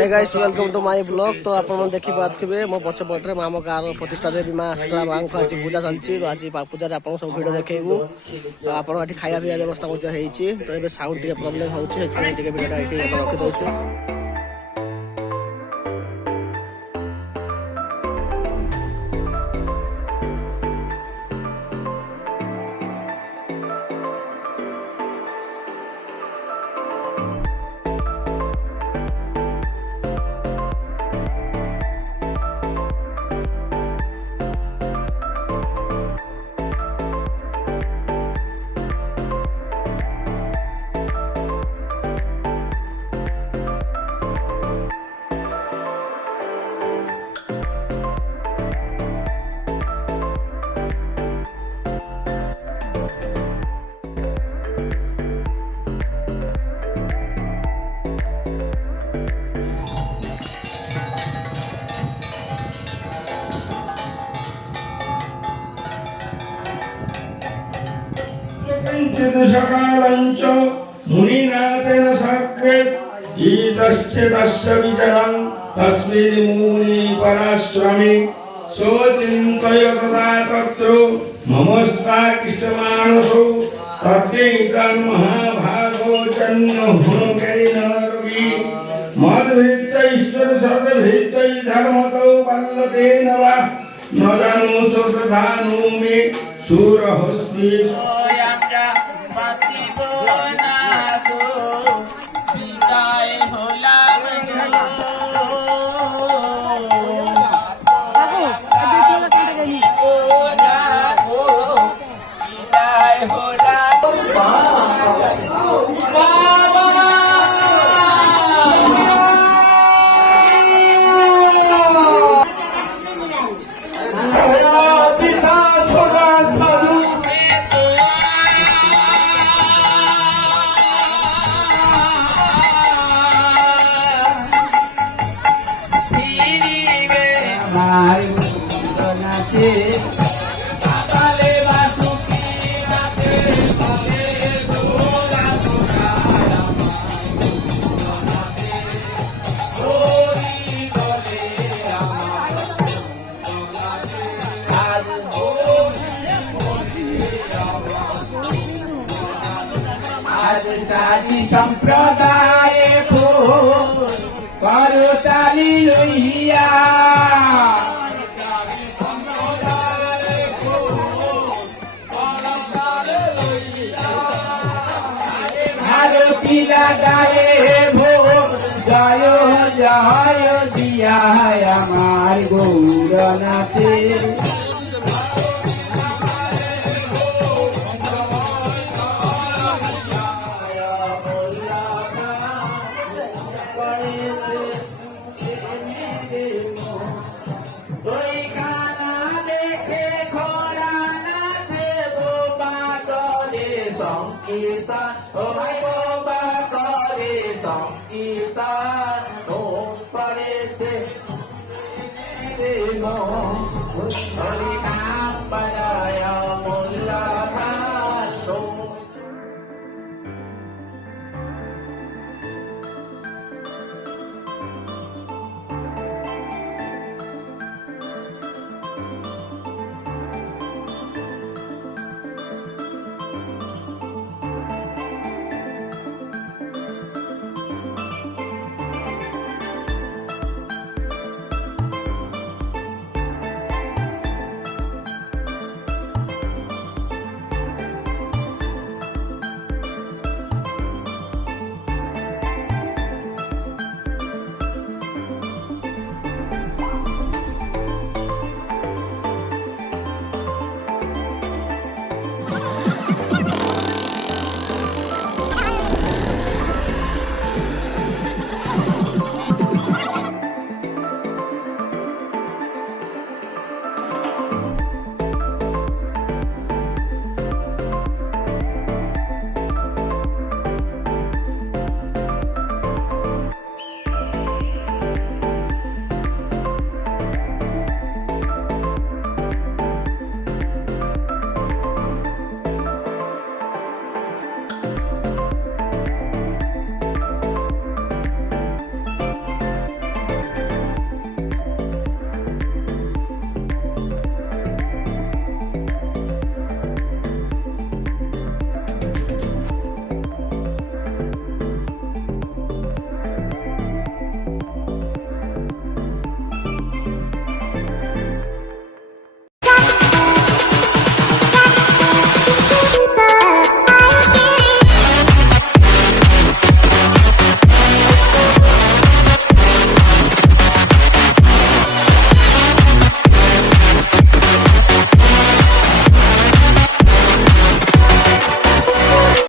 Hey guys welcome to my blog. तो आप देखी पारे मो पछपटे आम गाँव प्रतिष्ठा देवी माँ शीतला माँ को आज पूजा चलती। तो आज पूजा आप सब भिड देखू। तो आप खाया पीवा व्यवस्था होती। तो ये साउंड टे प्रोब्लेम होती भिडियो रखीदे। सकालंच मुनिनाथेन साक्षात् ईतस्य तस्य विचरन् तस्मिन् मुनि पराश्रमे सोचिन्तयत तत्र ममस्ताकृष्टमानसो तद्वैतं महाभागो जन्मभूमिर्नरवि मद्भृत्य सर्वभृत्य धर्मतो वल्लभेन वा न जानो सुप्रधानो मे सूरहस्ति संप्रदाय करो चाली लोहिया आरती लगाए भो जय जय दिया हमार गौरनाथे संकीर्तन ओ भाई बाबा करे संकीर्तन ओ परे से